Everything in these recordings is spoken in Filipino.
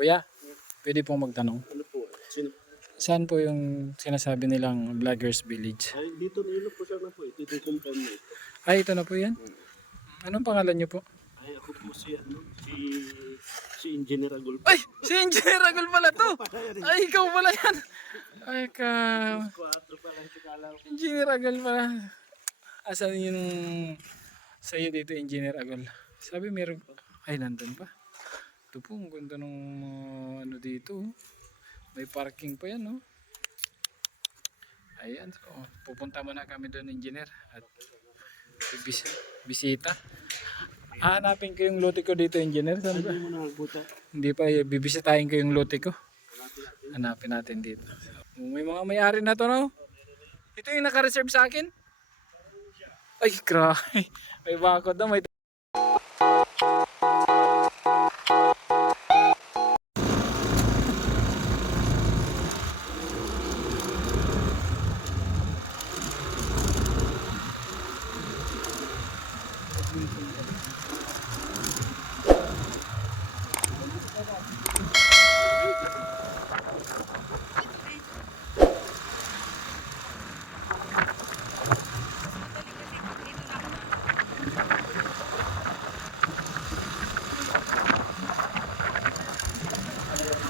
Kuya, pwede pong magtanong. Ano po? Sino? Saan po yung sinasabi nilang Vloggers Village? Ay, dito nilo po siya na po. Ito yung compound na ito. Ay, ito na po yan. Anong pangalan niyo po? Ay, ako po si Engineer Agul. Ay, si Engineer Agol pala to. Ay, ikaw pala yan. Ay, Quatro pa lang si Kalaw. Engineer Agol pala. Asan yung sa'yo dito, Engineer Agol? Sabi meron. Ay, nandun pa. Ito po, ang ganda nung ano dito. May parking pa yan, no? Ayan, so, pupunta muna kami doon, Engineer. At bisita. Hanapin ko yung lote ko dito, Engineer. Saan ba? Hindi mo nakabuta. Hindi pa, bibisitahin ko yung lote ko. Hanapin natin dito. May mga may-ari na to, no? Ito yung naka-reserve sa akin. Ay, grabe. May bakod na, may...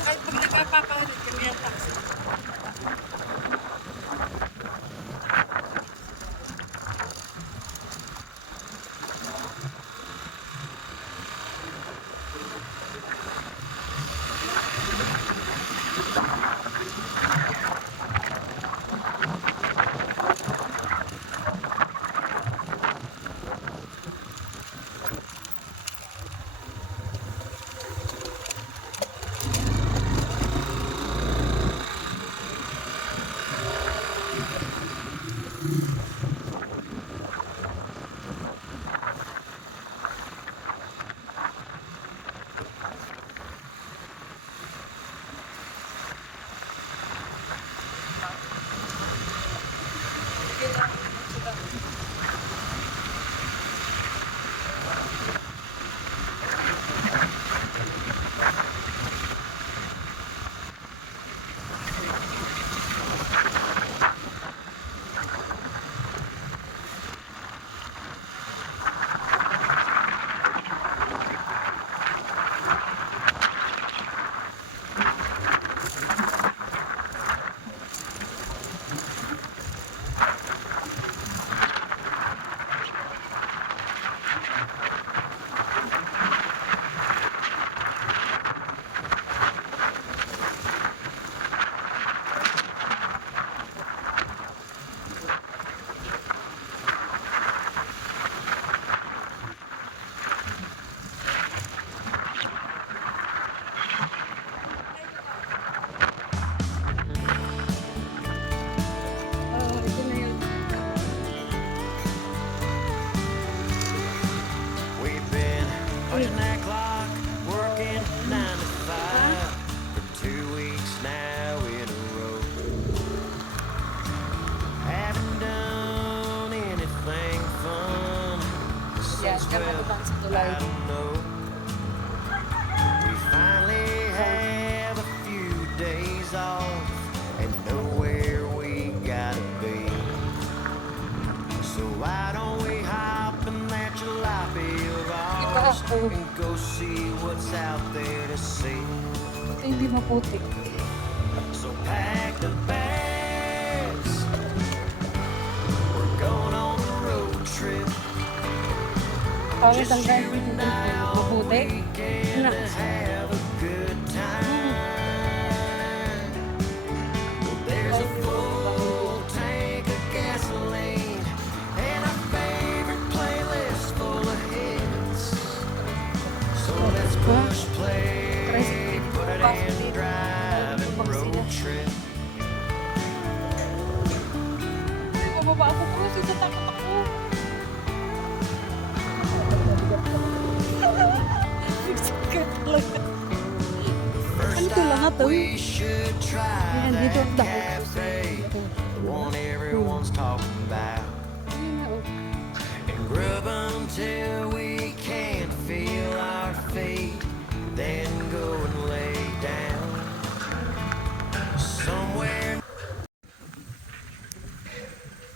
Kahit pag nagpapapalit kami ang taxi. Ito na yun. We've been punching that clock, working 9 to 5 for 2 weeks now in a row. Haven't done anything fun Yan, since, kami well, lang sa I tulay. don't know. We finally have a few days off and know where we gotta be. So why don't we hop in that jalopy of ours and go see what's out there to see? Ito hindi maputik. So pack the bags, we're going on the road trip. Pawit ang guys You dito and I all maputik. weekend to have a good time. Well, there's a full tank of gasoline and our favorite playlist full of hits. So let's push play, put it in drive and road trip. Ay, mababa ako po. Sige, takot ako. Sikat talaga. Ano ito lahat to? We should try Ayan, dito ang that dahil. cafe, the one everyone's talking about. And grub until we can't feel our feet, then go and lay down.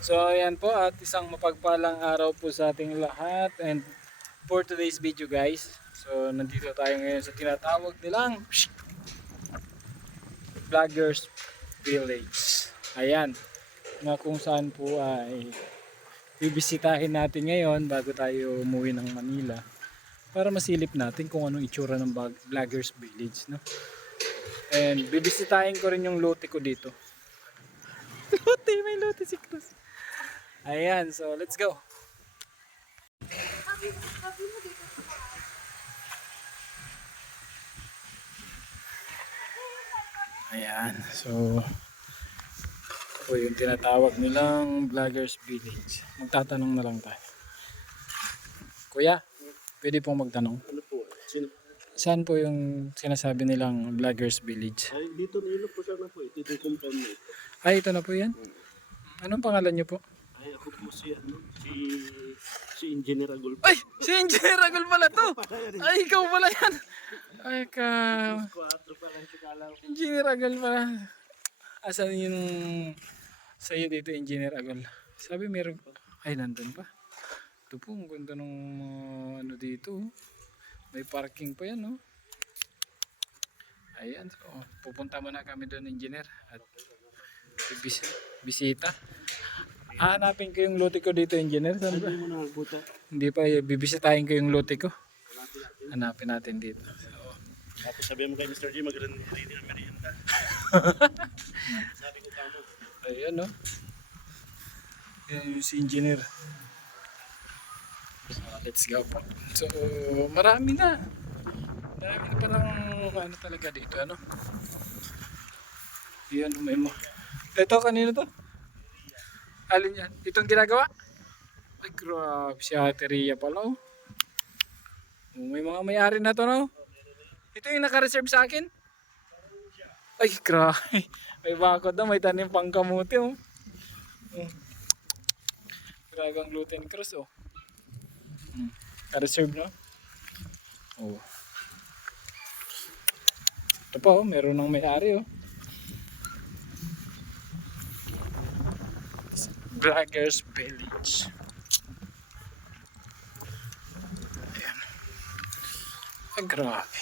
So ayan po, at isang mapagpalang araw po sa ating lahat. And for today's video guys, so nandito tayo ngayon sa tinatawag nilang Vloggers Village. Ayan, na kung saan po ay bibisitahin natin ngayon bago tayo umuwi ng Manila, para masilip natin kung anong itsura ng Vloggers Village, no? And bibisitahin ko rin yung lote ko dito. Lote, may lote si Cruz. Ayan, so let's go. Ayan, so ito po yung tinatawag nilang Vloggers Village. Magtatanong na lang tayo. Kuya, pwede pong magtanong. Ano po? Sino? Saan po yung sinasabi nilang Vloggers Village? Ay, dito nilo po siya na po. Ito yung compound na ito. Ay, ito na po yan. Anong pangalan niyo po? Ay, ako po si Engineer Agol. Ay, si Engineer Agol pala to. Ay, ikaw pala yan. Ay, Quatro pa lang si Kalaw. Engineer Agol pala. Asan yung sa'yo dito, Engineer Agol? Sabi meron pa. Ay, nandun pa. Ito po, ang ganda ng ano dito. May parking pa yan, no? Ayan, so pupunta muna kami doon, Engineer. At bisita. Hanapin ko yung lote ko dito, Engineer. Saan ba? Hindi mo na nagbuta. Hindi pa, bibisitahin ko yung lote ko. Hanapin natin dito. So, Tapos sabihin mo kay Mr. G, mag-ready na merienda. Sabi ko kamo. ayan, no? Yan yung si Engineer. So, let's go po. So, marami na. Marami na palang ano talaga dito, ano? Yan, may mo. Ito, kanino to? Alin yan? Itong ginagawa? Ay, grabe. Si Ate Rhea pala, oh. May mga may-ari na to, no? Ito yung naka-reserve sa akin? Ay, grabe. May bakod na, may tanim pang kamuti, oh. Grabe ang gluten cross, oh. Naka-reserve, no? Oh. Ito pa, oh. Meron ng may-ari, oh. Vloggers Village. Ayan. Ay, grabe.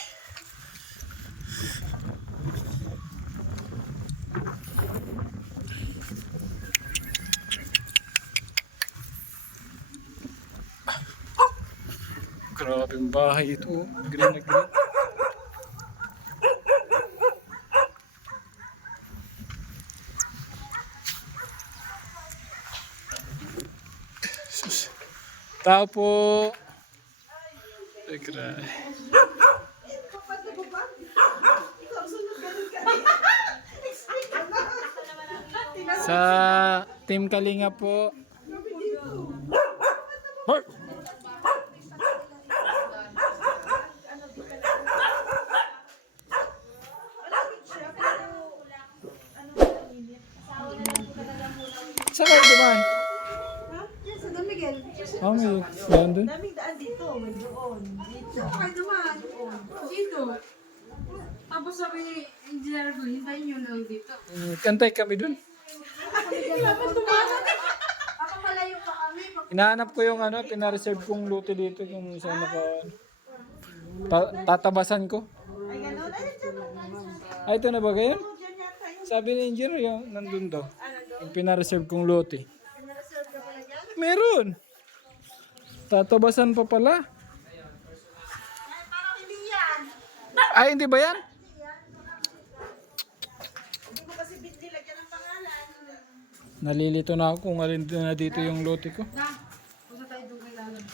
Grabe yung bahay ito. Green na green. Sus. Tao po. Ay, grabe. Sa Team Kalinga po. Hoy! Saan kayo dumaan? Yan sa Don Miguel. Oh, may yan dun. Daming daan dito, may doon. Dito. Ay, naman. Dito. Tapos sabi ni Engineer Agol, hintayin nyo lang dito. Kantay kami dun. Baka malayo pa kami. Hinahanap ko yung ano, pinareserve kong lote dito kung saan tatabasan ko. Ay, gano'n. Ay, dyan. Ay, ito na ba ngayon? Dyan yata yung Sabi ni engineer yung nandun daw. Yung pinareserve kong lote. reserve ka pala dyan. Meron. Tatabasan pa pala. Ay, parang hindi yan. Ay, hindi ba yan? Hindi mo kasi nilagyan ng pangalan. Nalilito na ako kung alin na dito yung lote ko. Na, punta tayo doon kay Lalan.